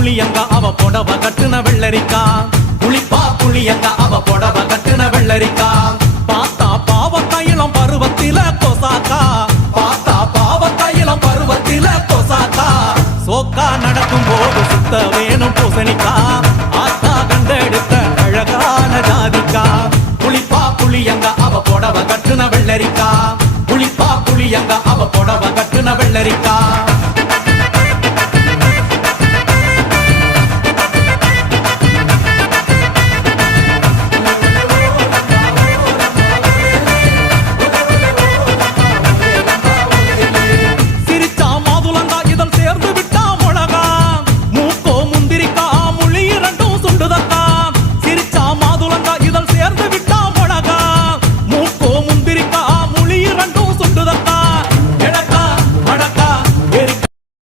புளியங்க அவ புடவ கட்டுன வெள்ளரிக்கா புளிப்பா புளியங்க அவ புடவ கட்டுன வெள்ளரிக்கா பார்த்தா பாவக்காயிலம் பருவத்தில கொசாக்கா பார்த்தா பாவக்காயிலம் பருவத்தில கொசாக்கா சோக்கா நடக்கும் போது சுத்த வேணும் பூசணிக்கா ஆத்தா கண்டெடுத்த அழகான ஜாதிக்கா புளிப்பா புளியங்க அவ புடவ கட்டுன வெள்ளரிக்கா புளிப்பா புளியங்க அவ புடவ கட்டுன வெள்ளரிக்கா